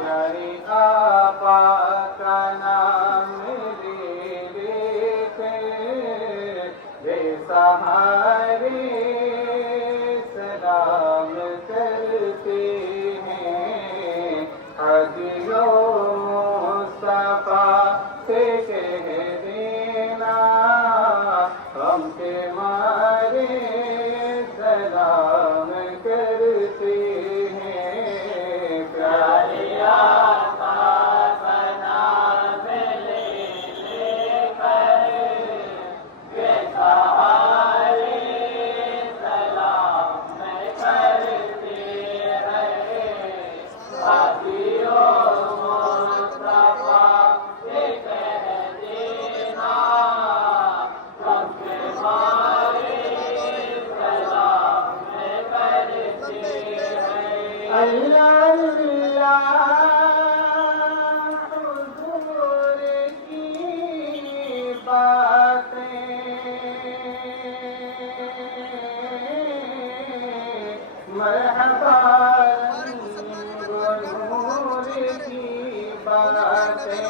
प्यारे आका का नाम ले लेते बेसहारे सलाम करते हैं। हाजियो मुस्तफा से कह देना हम के मारे सलाम करते हैं। प्यारे हुजूर की बातें मरहबा नूर की बातें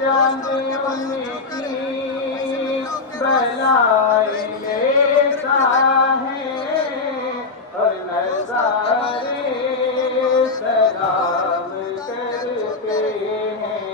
चांद उनकी बनाए लेता है और नज़ारे सलाम करते हैं।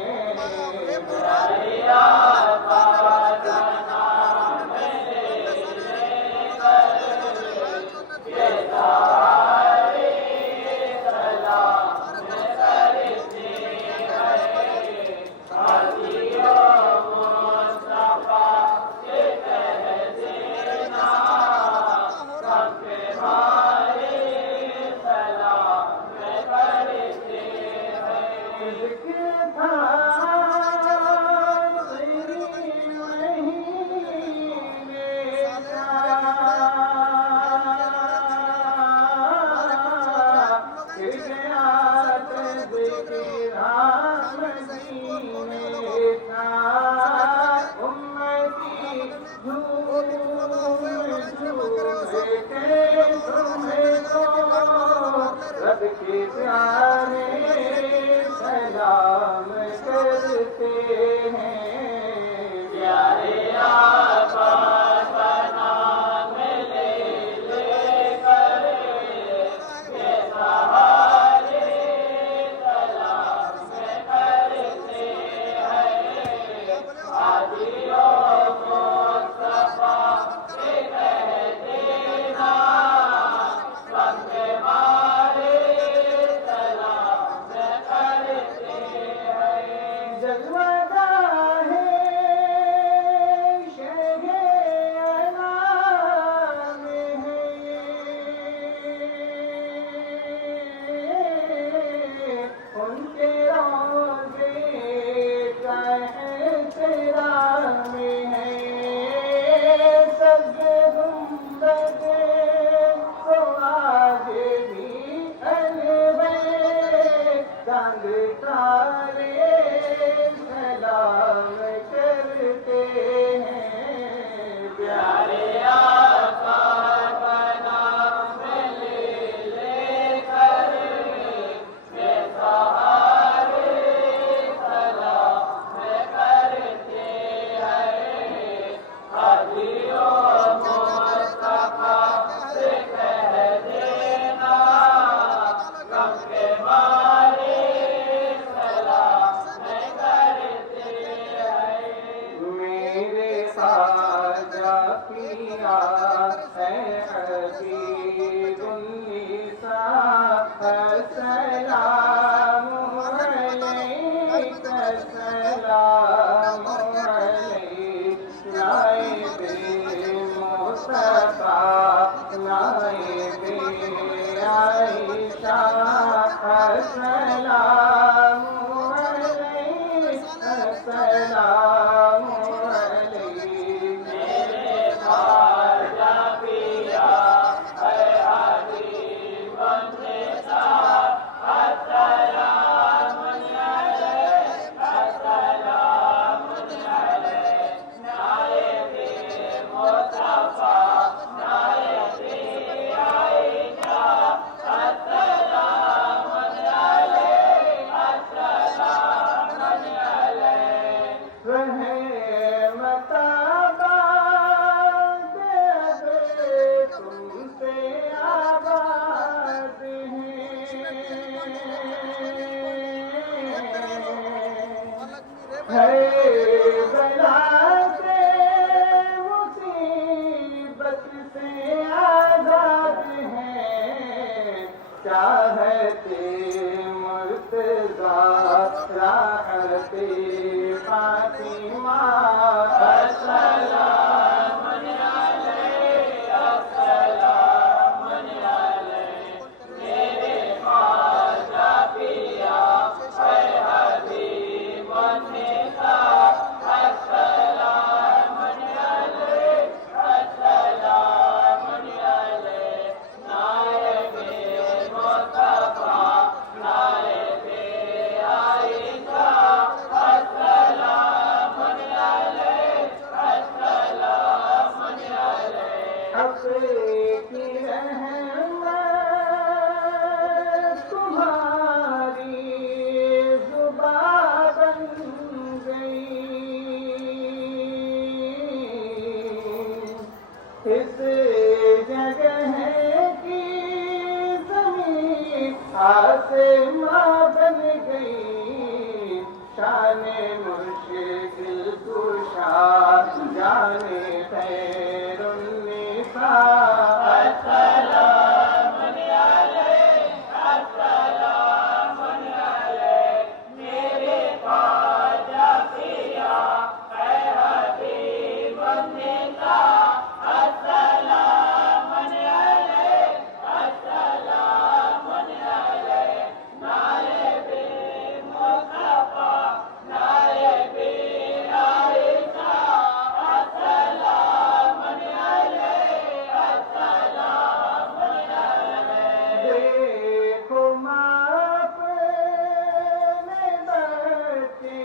रब के प्यारे सलाम करते हैं। प्यारे आका का नाम ले लेकर बेसहारे सलाम करते हैं। हाजियो मुस्तफा से कह देना हम के मारे सलाम करते हैं। जलवादा है शहरे अनाम है उनके रोज़े का एहतराम है। सब गुंबद को आगे भी अलवे चांद तारे सलाम करते हैं। प्यारे आका का नाम ले लेकर बेसहारे सलाम करते हैं। हाजियो मुस्तफा से कह देना गम के मारे सलाम करते हैं। मेरे खाजा पिया है अजीजुन्निसा सलाम अलैका सलाम अलैका नाइबे मुस्तफा नाइबे आइशा सलाम अलैका सलाम अलैका। मेरे खाजा पिया है अजीजुन्निसा सलाम अलैका सलाम अलैका नाइबे मुस्तफा नाइबे आइशा चाहते मुर्तज़ा राहते फातिमा अस्सलाम अलैहि अस्सलाम अलैहि मेरे ख्वाजा पिया है हबीब निसा अस्सलाम अलैहि अस्सलाम अलैहि नायबे मुस्तफा नायबे आइशा अस्सलाम अलैहि अस्सलाम अलैहि की रहमत तुम्हारी जुबान बन गई इस जगह की जमीन आसमां बन गई शान मुश्किल कुशा जाने खैरुन्निसा अस्सलाम अलैहि अस्सलाम अलैहि मेरे ख्वाजा पिया है हबीब निसा अस्सलाम अलैहि अस्सलाम अलैहि नायबे मुस्तफा नायबे आइशा अस्सलाम अलैहि अस्सलाम अलैहि देखो माफ ने बच्चे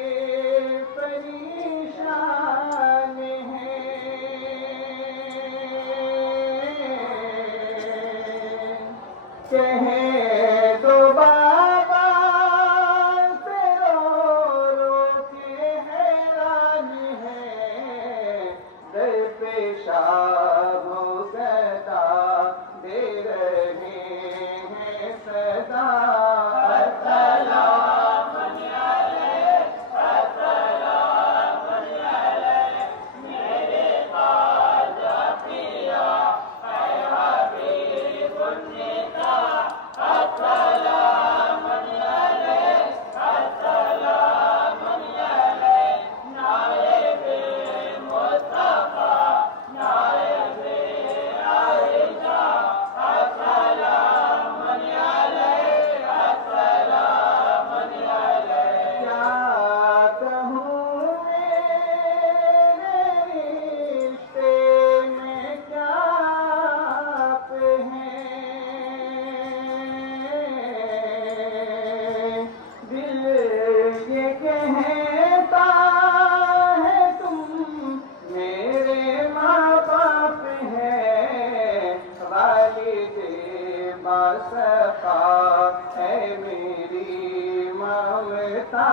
परेशान हैं कहे दो बाबा से रो रो के हैरान है दर पेशाब हो गदा दे रहे हैं सदा अस्सलाम अलैहि अस्सलाम अलैहि मेरे ख्वाजा पिया है हबीब निसा अस्सलाम अलैहि अस्सलाम अलैहि नायबे मुस्तफा नायबे आइशा अस्सलाम अलैहि अस्सलाम अलैहि क्या कहूँ मेरे रिश्ते में क्या पे हैं दिल ये कहता है तुम मेरे माँ बाप हैं वालिदे बासफा है मेरी ममता